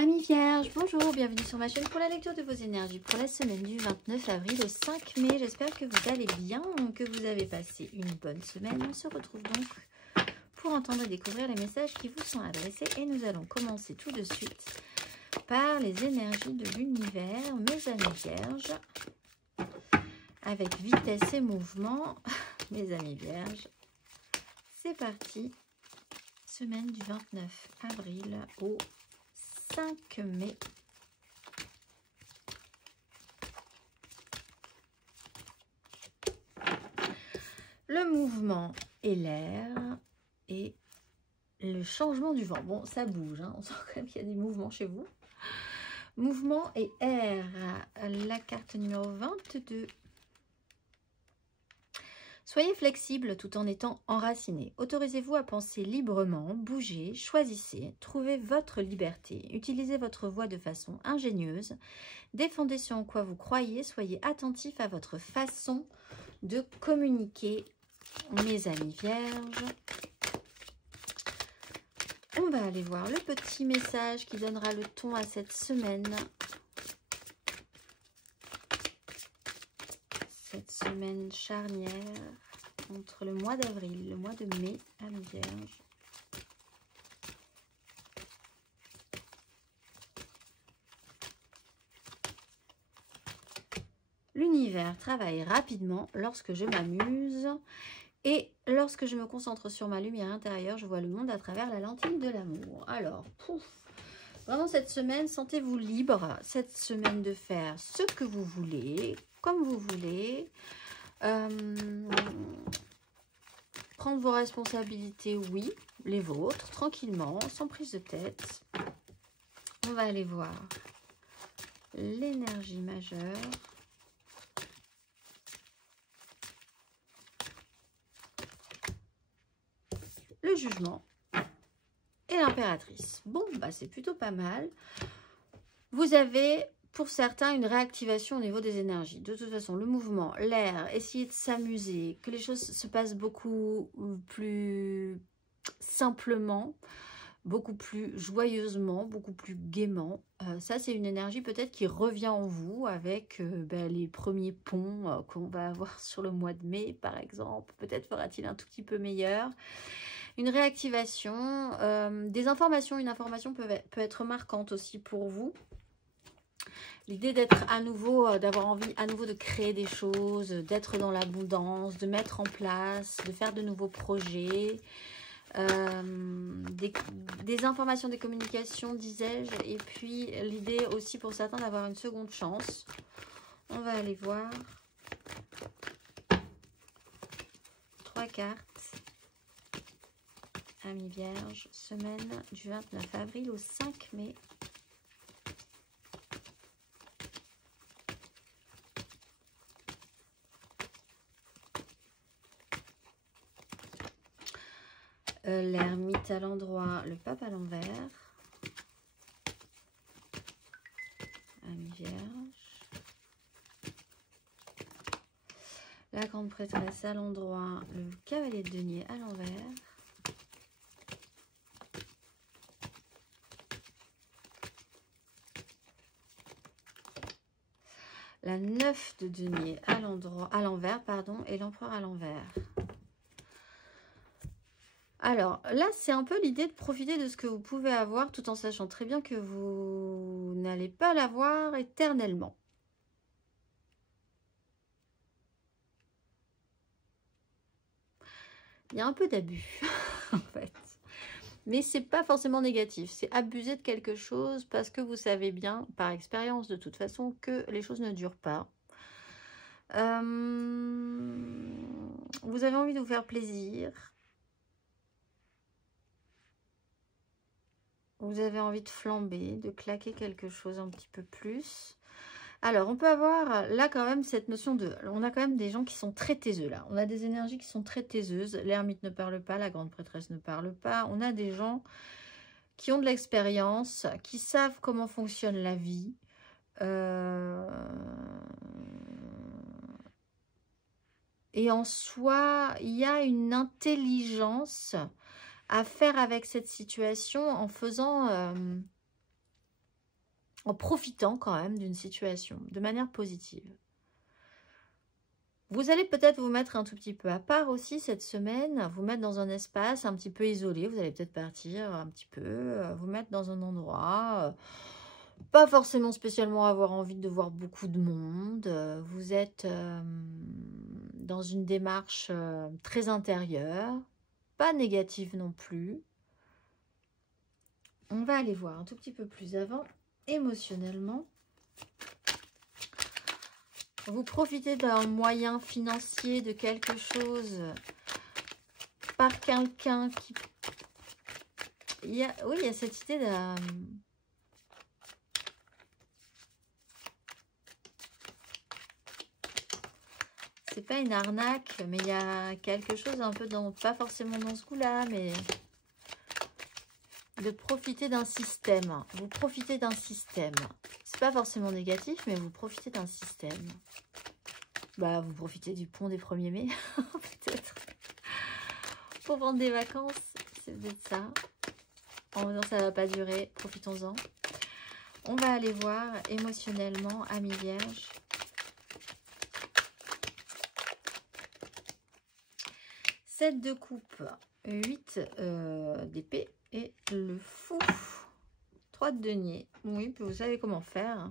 Amis vierges, bonjour, bienvenue sur ma chaîne pour la lecture de vos énergies pour la semaine du 29 avril au 5 mai. J'espère que vous allez bien, que vous avez passé une bonne semaine. On se retrouve donc pour entendre et découvrir les messages qui vous sont adressés. Et nous allons commencer tout de suite par les énergies de l'univers, mes amis vierges, avec vitesse et mouvement. Mes amis vierges, c'est parti. Semaine du 29 avril au 5 mai. Le mouvement et l'air et le changement du vent. Bon, ça bouge, hein. On sent quand même qu'il y a des mouvements chez vous. Mouvement et air. La carte numéro 22. Soyez flexible tout en étant enraciné. Autorisez-vous à penser librement, bougez, choisissez, trouvez votre liberté. Utilisez votre voix de façon ingénieuse. Défendez ce en quoi vous croyez. Soyez attentif à votre façon de communiquer, mes amis vierges. On va aller voir le petit message qui donnera le ton à cette semaine. Cette semaine charnière entre le mois d'avril et le mois de mai, amis vierges. L'univers travaille rapidement lorsque je m'amuse et lorsque je me concentre sur ma lumière intérieure, je vois le monde à travers la lentille de l'amour. Alors, vraiment cette semaine, sentez-vous libre cette semaine de faire ce que vous voulez, comme vous voulez. Prendre vos responsabilités, oui, les vôtres, tranquillement, sans prise de tête. On va aller voir l'énergie majeure. Le jugement et l'impératrice. Bon, bah c'est plutôt pas mal. Vous avez, pour certains, une réactivation au niveau des énergies. De toute façon, le mouvement, l'air, essayer de s'amuser, que les choses se passent beaucoup plus simplement, beaucoup plus joyeusement, beaucoup plus gaiement. Ça, c'est une énergie peut-être qui revient en vous avec les premiers ponts qu'on va avoir sur le mois de mai, par exemple. Peut-être fera-t-il un tout petit peu meilleur. Une réactivation, des informations. Une information peut être marquante aussi pour vous. L'idée d'être à nouveau, d'avoir envie à nouveau de créer des choses, d'être dans l'abondance, de mettre en place, de faire de nouveaux projets, des informations, des communications, disais-je, et puis l'idée aussi pour certains d'avoir une seconde chance. On va aller voir 3 cartes. Amis vierges, semaine du 29 avril au 5 mai. L'ermite à l'endroit, le pape à l'envers. Amis vierges. La grande prêtresse à l'endroit, le cavalier de denier à l'envers. La 9 de denier à l'envers, et l'empereur à l'envers. Alors là, c'est un peu l'idée de profiter de ce que vous pouvez avoir tout en sachant très bien que vous n'allez pas l'avoir éternellement. Il y a un peu d'abus, en fait. Mais c'est pas forcément négatif. C'est abuser de quelque chose parce que vous savez bien, par expérience de toute façon, que les choses ne durent pas. Vous avez envie de vous faire plaisir. Vous avez envie de flamber, de claquer quelque chose un petit peu plus. Alors, on peut avoir là quand même cette notion de... On a quand même des gens qui sont très taiseux là. On a des énergies qui sont très taiseuses. L'ermite ne parle pas, la grande prêtresse ne parle pas. On a des gens qui ont de l'expérience, qui savent comment fonctionne la vie. Et en soi, il y a une intelligence à faire avec cette situation en faisant en profitant quand même d'une situation, de manière positive. Vous allez peut-être vous mettre un tout petit peu à part aussi cette semaine, vous mettre dans un espace un petit peu isolé, vous allez peut-être partir un petit peu, vous mettre dans un endroit, pas forcément spécialement avoir envie de voir beaucoup de monde, vous êtes dans une démarche très intérieure, pas négative non plus. On va aller voir un tout petit peu plus avant, émotionnellement. Vous profitez d'un moyen financier, de quelque chose par quelqu'un qui... Oui, il y a cette idée de... C'est pas une arnaque, mais il y a quelque chose un peu dans... Pas forcément dans ce goût-là, mais... De profiter d'un système. Vous profitez d'un système. C'est pas forcément négatif, mais vous profitez d'un système. Bah, vous profitez du pont des 1er mai, peut-être. Pour prendre des vacances, c'est peut-être ça. En disant ça va pas durer, profitons-en. On va aller voir émotionnellement, amis vierges. Sept de coupe, 8 d'épée et le fou. 3 de denier. Oui, vous savez comment faire.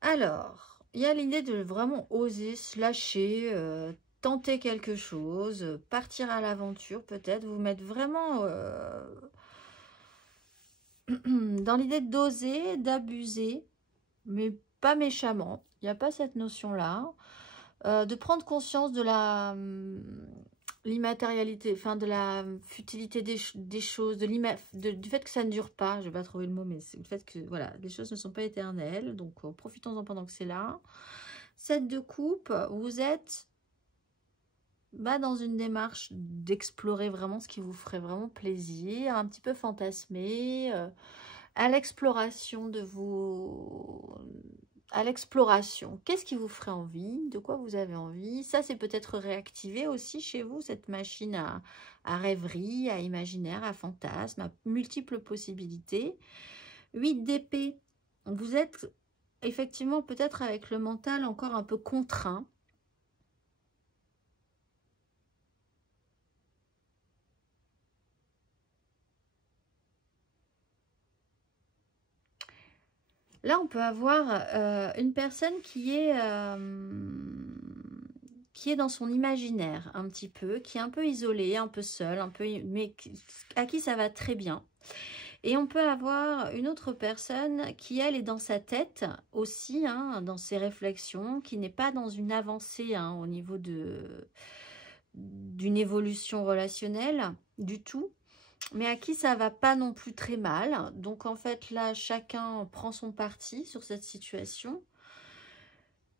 Alors, il y a l'idée de vraiment oser se lâcher, tenter quelque chose, partir à l'aventure peut-être, vous mettre vraiment dans l'idée d'oser, d'abuser, mais pas méchamment. Il n'y a pas cette notion-là. De prendre conscience de la l'immatérialité, enfin de la futilité des choses, du fait que ça ne dure pas, je vais pas trouver le mot, mais c'est le fait que voilà, les choses ne sont pas éternelles, donc profitons-en pendant que c'est là. 7 de coupe, vous êtes dans une démarche d'explorer vraiment ce qui vous ferait vraiment plaisir, un petit peu fantasmer, à l'exploration de vos... À l'exploration, qu'est-ce qui vous ferait envie? De quoi vous avez envie? Ça, c'est peut-être réactivé aussi chez vous, cette machine à rêverie, à imaginaire, à fantasme, à multiples possibilités. 8 d'épée, vous êtes effectivement peut-être avec le mental encore un peu contraint. Là, on peut avoir une personne qui est dans son imaginaire un petit peu, qui est un peu isolée, un peu seule, mais à qui ça va très bien. Et on peut avoir une autre personne qui, elle, est dans sa tête aussi, hein, dans ses réflexions, qui n'est pas dans une avancée au niveau d'une évolution relationnelle du tout, mais à qui ça va pas non plus très mal. Donc en fait là, chacun prend son parti sur cette situation.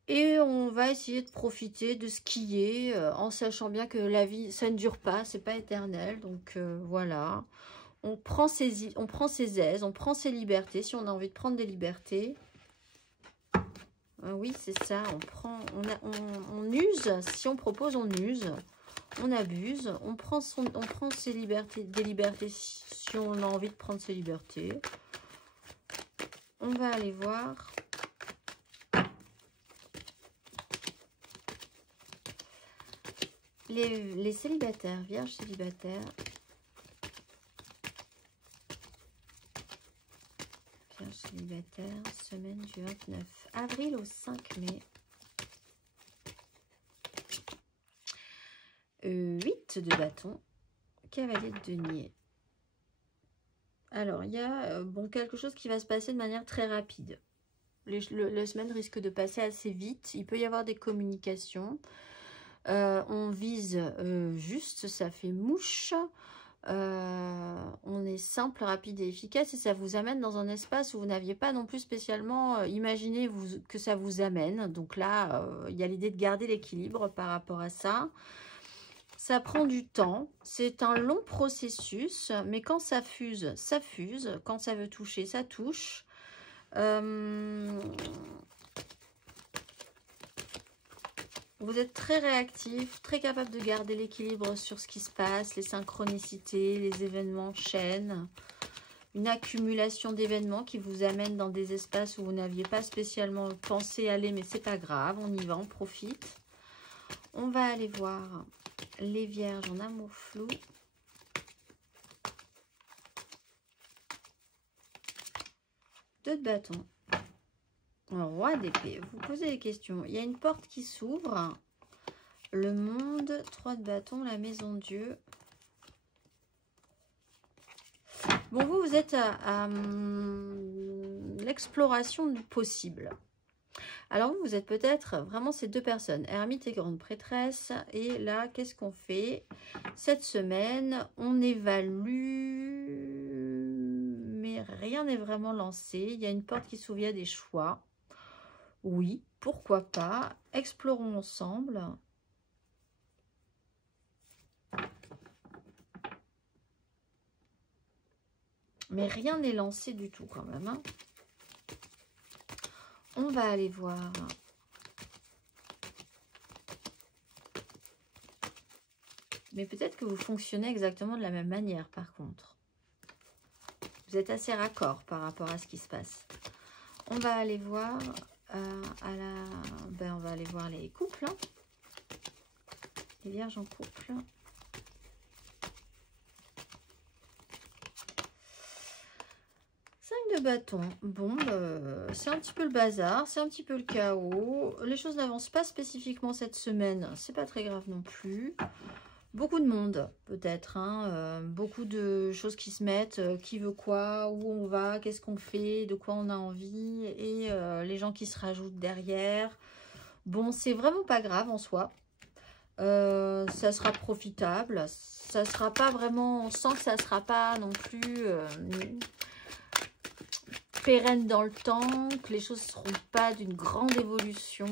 Et on va essayer de profiter de ce qui est, en sachant bien que la vie, ça ne dure pas, c'est pas éternel. Donc voilà, on prend ses aises, on prend ses libertés, si on a envie de prendre des libertés. Oui, c'est ça, on use, si on propose, on use. On abuse, on prend ses libertés, des libertés si on a envie de prendre ses libertés. On va aller voir. Les célibataires, vierges célibataires. Vierges célibataires, semaine du 29 avril au 5 mai. 8 de bâton, cavalier de denier. Alors, il y a quelque chose qui va se passer de manière très rapide. La semaine risque de passer assez vite. Il peut y avoir des communications. On vise juste, ça fait mouche. On est simple, rapide et efficace. Et ça vous amène dans un espace où vous n'aviez pas non plus spécialement imaginé que ça vous amène. Donc là, il y a l'idée de garder l'équilibre par rapport à ça. Ça prend du temps, c'est un long processus, mais quand ça fuse, ça fuse. Quand ça veut toucher, ça touche. Vous êtes très réactif, très capable de garder l'équilibre sur ce qui se passe, les synchronicités, les événements chaînes. une accumulation d'événements qui vous amène dans des espaces où vous n'aviez pas spécialement pensé aller, mais c'est pas grave, on y va, on profite. On va aller voir les vierges en amour flou. Deux de bâton. Roi d'épée. Vous posez des questions. Il y a une porte qui s'ouvre. Le monde. 3 de bâton. La maison de Dieu. Bon, vous êtes à l'exploration du possible. Alors, vous êtes peut-être vraiment ces deux personnes, ermite et grande prêtresse. Et là, qu'est-ce qu'on fait? Cette semaine, on évalue, mais rien n'est vraiment lancé. Il y a une porte qui s'ouvre, il y a des choix. Oui, pourquoi pas. Explorons ensemble. Mais rien n'est lancé du tout quand même, hein. On va aller voir. Mais peut-être que vous fonctionnez exactement de la même manière, par contre. Vous êtes assez raccord par rapport à ce qui se passe. On va aller voir on va aller voir les couples. Hein. Les vierges en couple. De bâton. Bon, c'est un petit peu le bazar, c'est un petit peu le chaos. Les choses n'avancent pas spécifiquement cette semaine, c'est pas très grave non plus. Beaucoup de monde, peut-être, hein, beaucoup de choses qui se mettent, qui veut quoi, où on va, qu'est-ce qu'on fait, de quoi on a envie, et les gens qui se rajoutent derrière. Bon, c'est vraiment pas grave en soi. Ça sera profitable, ça sera pas vraiment, on sent que ça sera pas non plus pérenne dans le temps, que les choses ne seront pas d'une grande évolution,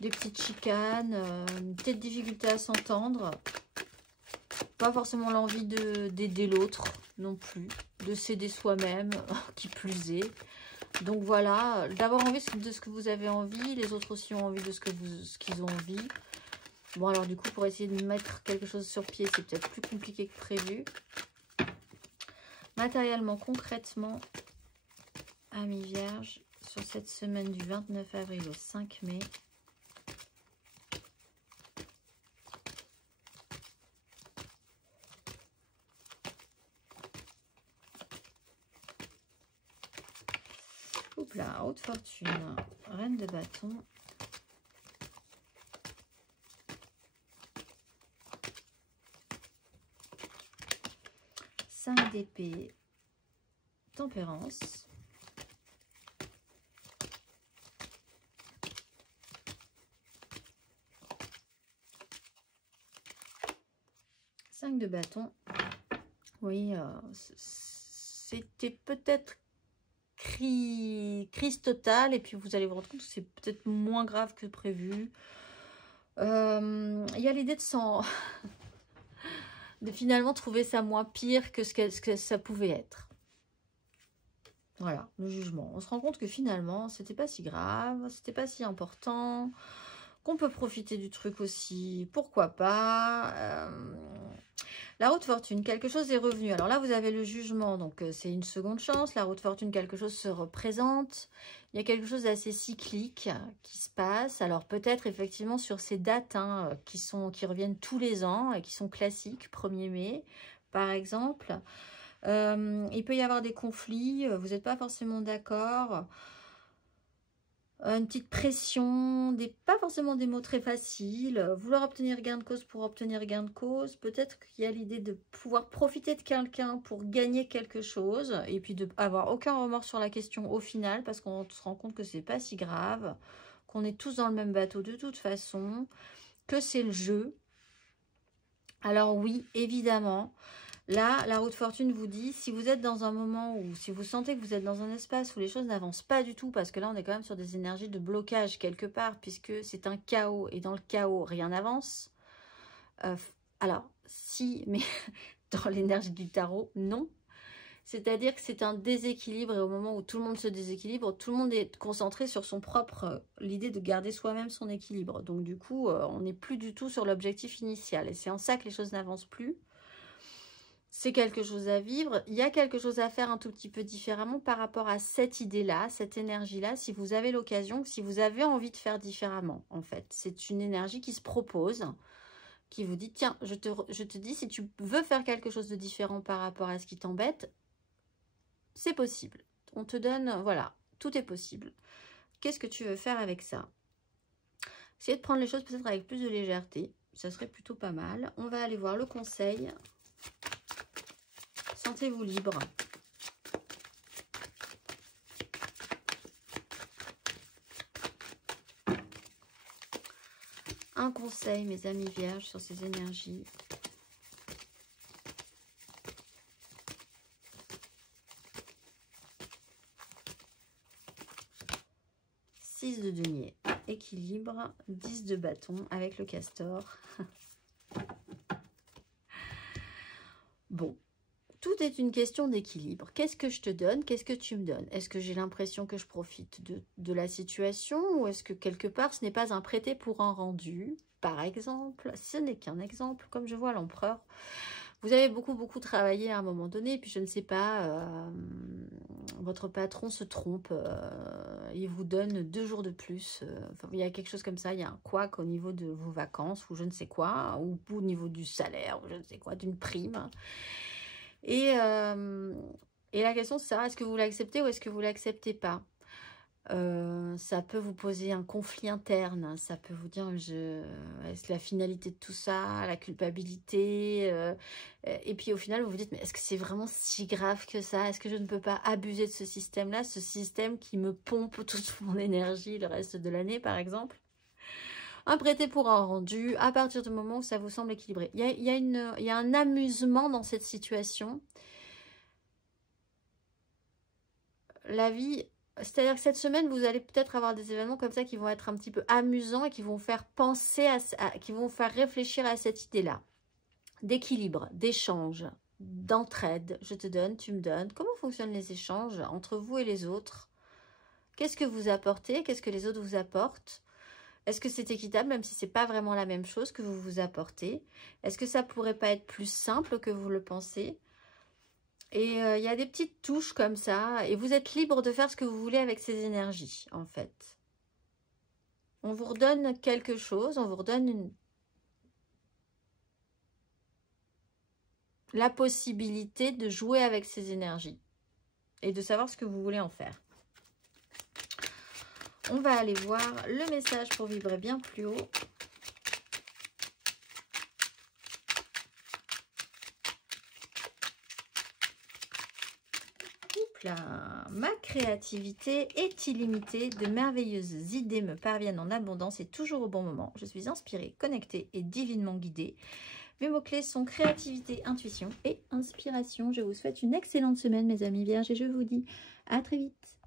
des petites chicanes, une petite difficulté à s'entendre, pas forcément l'envie d'aider l'autre non plus, de s'aider soi-même, qui plus est. Donc voilà, d'avoir envie de ce que vous avez envie, les autres aussi ont envie de ce qu'ils ont envie. Bon alors du coup, pour essayer de mettre quelque chose sur pied, c'est peut-être plus compliqué que prévu. Matériellement, concrètement, amis vierges, sur cette semaine du 29 avril au 5 mai. Oups là, haute fortune, reine de bâton. Cinq d'épée, tempérance. 5 de bâton. Oui, c'était peut-être crise totale. Et puis vous allez vous rendre compte que c'est peut-être moins grave que prévu. Il y a l'idée de finalement trouver ça moins pire que ce que ça pouvait être. Voilà, le jugement. On se rend compte que finalement, c'était pas si grave, c'était pas si important, qu'on peut profiter du truc aussi, pourquoi pas. La haute fortune, quelque chose est revenu. Alors là, vous avez le jugement, donc c'est une seconde chance. La haute fortune, quelque chose se représente. Il y a quelque chose d'assez cyclique qui se passe. Alors peut-être effectivement sur ces dates hein, qui reviennent tous les ans et qui sont classiques, 1er mai par exemple. Il peut y avoir des conflits, vous n'êtes pas forcément d'accord. Une petite pression, pas forcément des mots très faciles, vouloir obtenir gain de cause pour obtenir gain de cause, peut-être qu'il y a l'idée de pouvoir profiter de quelqu'un pour gagner quelque chose, et puis de avoir aucun remords sur la question au final, parce qu'on se rend compte que c'est pas si grave, qu'on est tous dans le même bateau de toute façon, que c'est le jeu. Alors oui, évidemment, là, la haute fortune vous dit, si vous êtes dans un moment où, si vous sentez que vous êtes dans un espace où les choses n'avancent pas du tout, parce que là, on est quand même sur des énergies de blocage quelque part, puisque c'est un chaos, et dans le chaos, rien n'avance. Alors, si, mais dans l'énergie du tarot, non. C'est-à-dire que c'est un déséquilibre, et au moment où tout le monde se déséquilibre, tout le monde est concentré sur son propre, l'idée de garder soi-même son équilibre. Donc du coup, on n'est plus du tout sur l'objectif initial, et c'est en ça que les choses n'avancent plus. c'est quelque chose à vivre. Il y a quelque chose à faire un tout petit peu différemment par rapport à cette idée-là, cette énergie-là, si vous avez l'occasion, si vous avez envie de faire différemment, en fait. C'est une énergie qui se propose, qui vous dit, tiens, je te dis, si tu veux faire quelque chose de différent par rapport à ce qui t'embête, c'est possible. On te donne, voilà, tout est possible. Qu'est-ce que tu veux faire avec ça? Essayez de prendre les choses peut-être avec plus de légèreté. Ça serait plutôt pas mal. On va aller voir le conseil. Sentez-vous libre. Un conseil, mes amis vierges, sur ces énergies. Six de denier, équilibre, 10 de bâton avec le castor. Bon, tout est une question d'équilibre. Qu'est-ce que je te donne? Qu'est-ce que tu me donnes? Est-ce que j'ai l'impression que je profite de la situation ou est-ce que quelque part ce n'est pas un prêté pour un rendu? Par exemple, ce n'est qu'un exemple, comme je vois l'empereur. Vous avez beaucoup travaillé à un moment donné, et puis je ne sais pas, votre patron se trompe, il vous donne 2 jours de plus, enfin, il y a quelque chose comme ça, il y a un couac au niveau de vos vacances, ou je ne sais quoi, ou au niveau du salaire, ou je ne sais quoi, d'une prime. Et la question c'est ça, est-ce que vous l'acceptez ou est-ce que vous ne l'acceptez pas? Ça peut vous poser un conflit interne, ça peut vous dire est-ce la finalité de tout ça, la culpabilité, et puis au final vous vous dites mais est-ce que c'est vraiment si grave que ça? Est-ce que je ne peux pas abuser de ce système-là, ce système qui me pompe toute mon énergie le reste de l'année par exemple? Un prêté pour un rendu, à partir du moment où ça vous semble équilibré. Il y a un amusement dans cette situation. La vie... C'est-à-dire que cette semaine, vous allez peut-être avoir des événements comme ça qui vont être un petit peu amusants et qui vont faire penser qui vont faire réfléchir à cette idée-là. D'équilibre, d'échange, d'entraide. Je te donne, tu me donnes. Comment fonctionnent les échanges entre vous et les autres? Qu'est-ce que vous apportez? Qu'est-ce que les autres vous apportent? Est-ce que c'est équitable, même si ce n'est pas vraiment la même chose que vous vous apportez? Est-ce que ça pourrait pas être plus simple que vous le pensez? Et il y a des petites touches comme ça. Et vous êtes libre de faire ce que vous voulez avec ces énergies, en fait. On vous redonne quelque chose. On vous redonne la possibilité de jouer avec ces énergies. Et de savoir ce que vous voulez en faire. On va aller voir le message pour vibrer bien plus haut. Là, ma créativité est illimitée, de merveilleuses idées me parviennent en abondance et toujours au bon moment. Je suis inspirée, connectée et divinement guidée. Mes mots-clés sont créativité, intuition et inspiration. Je vous souhaite une excellente semaine mes amis vierges et je vous dis à très vite.